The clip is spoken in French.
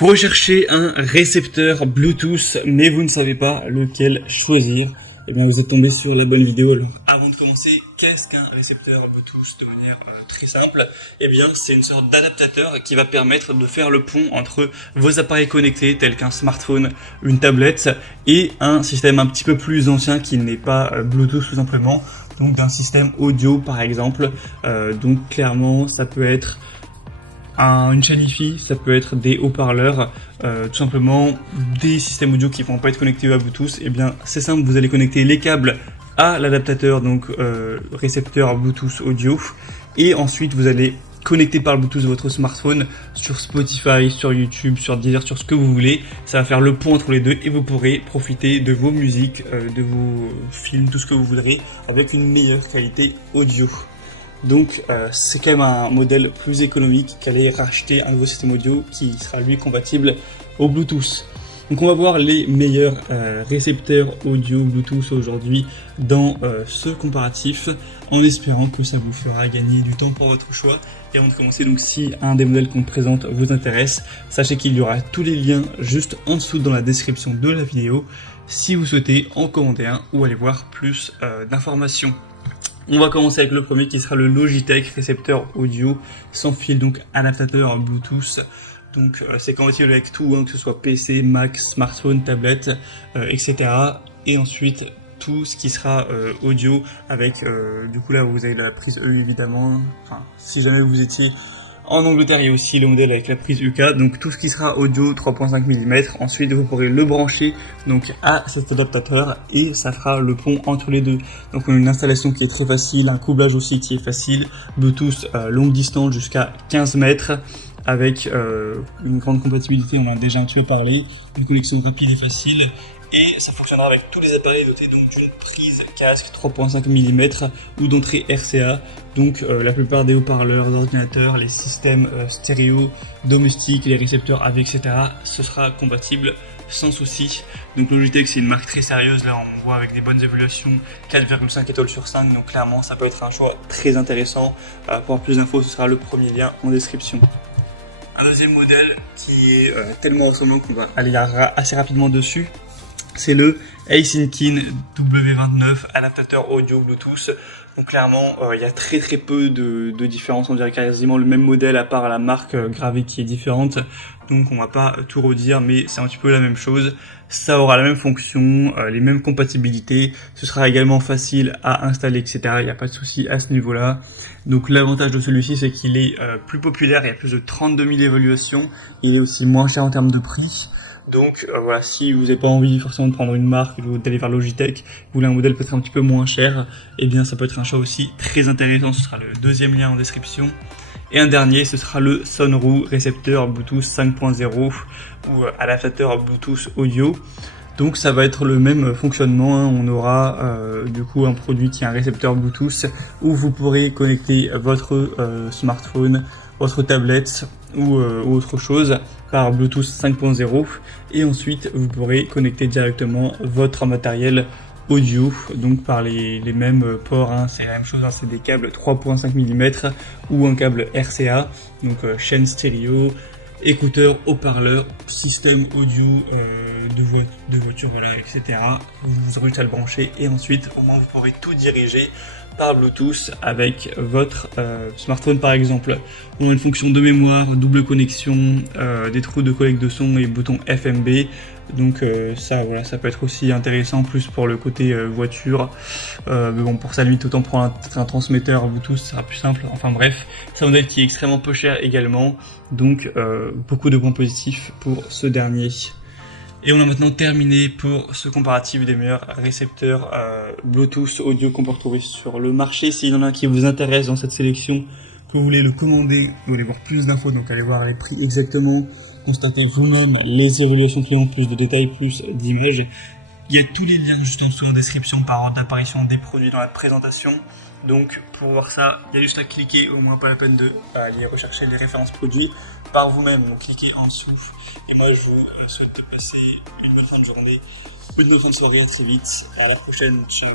Vous recherchez un récepteur Bluetooth, mais vous ne savez pas lequel choisir. Eh bien, vous êtes tombé sur la bonne vidéo. Alors, avant de commencer, qu'est-ce qu'un récepteur Bluetooth de manière très simple? Eh bien, c'est une sorte d'adaptateur qui va permettre de faire le pont entre vos appareils connectés, tels qu'un smartphone, une tablette, et un système un petit peu plus ancien qui n'est pas Bluetooth tout simplement, donc d'un système audio par exemple. Donc clairement, ça peut être une chaîne Wi-Fi, ça peut être des haut-parleurs, tout simplement des systèmes audio qui ne vont pas être connectés à Bluetooth. Et bien c'est simple, vous allez connecter les câbles à l'adaptateur, donc récepteur Bluetooth audio, et ensuite vous allez connecter par Bluetooth votre smartphone sur Spotify, sur YouTube, sur Deezer, sur ce que vous voulez. Ça va faire le pont entre les deux et vous pourrez profiter de vos musiques, de vos films, tout ce que vous voudrez avec une meilleure qualité audio. Donc c'est quand même un modèle plus économique qu'aller racheter un nouveau système audio qui sera lui compatible au Bluetooth. Donc on va voir les meilleurs récepteurs audio Bluetooth aujourd'hui dans ce comparatif, en espérant que ça vous fera gagner du temps pour votre choix. Et avant de commencer, donc si un des modèles qu'on présente vous intéresse, sachez qu'il y aura tous les liens juste en dessous dans la description de la vidéo si vous souhaitez en commander un ou aller voir plus d'informations. On va commencer avec le premier qui sera le Logitech récepteur audio sans fil, donc adaptateur Bluetooth. Donc c'est compatible avec tout, hein, que ce soit PC, Mac, smartphone, tablette, etc. Et ensuite tout ce qui sera audio avec, du coup là vous avez la prise E évidemment. Enfin, si jamais vous étiez en Angleterre, il y a aussi le modèle avec la prise UK, donc tout ce qui sera audio 3.5 mm. Ensuite, vous pourrez le brancher donc à cet adaptateur et ça fera le pont entre les deux. Donc on a une installation qui est très facile, un couplage aussi qui est facile, Bluetooth longue distance jusqu'à 15 mètres avec une grande compatibilité, on en a déjà un peu parlé, une connexion rapide et facile. Et ça fonctionnera avec tous les appareils dotés donc d'une prise casque 3.5 mm ou d'entrée RCA. Donc la plupart des haut-parleurs, d'ordinateurs, les systèmes stéréo, domestiques, les récepteurs AV, etc. ce sera compatible sans souci. Donc Logitech c'est une marque très sérieuse, là on voit avec des bonnes évaluations, 4,5 étoiles sur 5, donc clairement ça peut être un choix très intéressant. Pour avoir plus d'infos, ce sera le premier lien en description. Un deuxième modèle qui est tellement ressemblant qu'on va aller assez rapidement dessus. C'est le Asinkin W29 adaptateur audio Bluetooth. Donc clairement, il y a très peu de différence. On dirait quasiment le même modèle à part la marque gravée qui est différente. Donc on va pas tout redire, mais c'est un petit peu la même chose. Ça aura la même fonction, les mêmes compatibilités. Ce sera également facile à installer, etc. Il n'y a pas de souci à ce niveau-là. Donc l'avantage de celui-ci, c'est qu'il est plus populaire. Il y a plus de 32 000 évaluations. Il est aussi moins cher en termes de prix. Donc voilà, si vous n'avez pas envie forcément de prendre une marque ou d'aller vers Logitech, vous voulez un modèle peut-être un petit peu moins cher, eh bien ça peut être un choix aussi très intéressant. Ce sera le deuxième lien en description. Et un dernier, ce sera le Sonru récepteur Bluetooth 5.0 ou adaptateur Bluetooth audio. Donc ça va être le même fonctionnement, hein. On aura du coup un produit qui est un récepteur Bluetooth où vous pourrez connecter votre smartphone, votre tablette ou autre chose par Bluetooth 5.0 et ensuite vous pourrez connecter directement votre matériel audio donc par les mêmes ports, hein. C'est la même chose, hein. C'est des câbles 3.5 mm ou un câble RCA, donc chaîne stéréo, écouteurs, haut-parleurs, système audio de voiture, voilà, etc. Vous aurez juste à le brancher et ensuite au moins vous pourrez tout diriger par Bluetooth avec votre smartphone par exemple. On a une fonction de mémoire, double connexion, des trous de collecte de son et bouton FMB. Donc ça, voilà, ça peut être aussi intéressant plus pour le côté voiture. Mais bon, pour ça limite autant prendre un transmetteur Bluetooth, ça sera plus simple. Enfin bref, c'est un modèle qui est extrêmement peu cher également. Donc beaucoup de points positifs pour ce dernier. Et on a maintenant terminé pour ce comparatif des meilleurs récepteurs Bluetooth audio qu'on peut retrouver sur le marché. S'il y en a un qui vous intéresse dans cette sélection, que vous voulez le commander, vous voulez voir plus d'infos, donc allez voir les prix exactement, constatez vous-même les évaluations clients, plus de détails, plus d'images. Il y a tous les liens juste en dessous en description par ordre d'apparition des produits dans la présentation. Donc pour voir ça, il y a juste à cliquer, au moins pas la peine de aller rechercher les références produits par vous-même. Donc cliquez en dessous. Et moi je vous souhaite de passer une bonne fin de journée, une bonne fin de soirée, à très vite, à la prochaine. Ciao.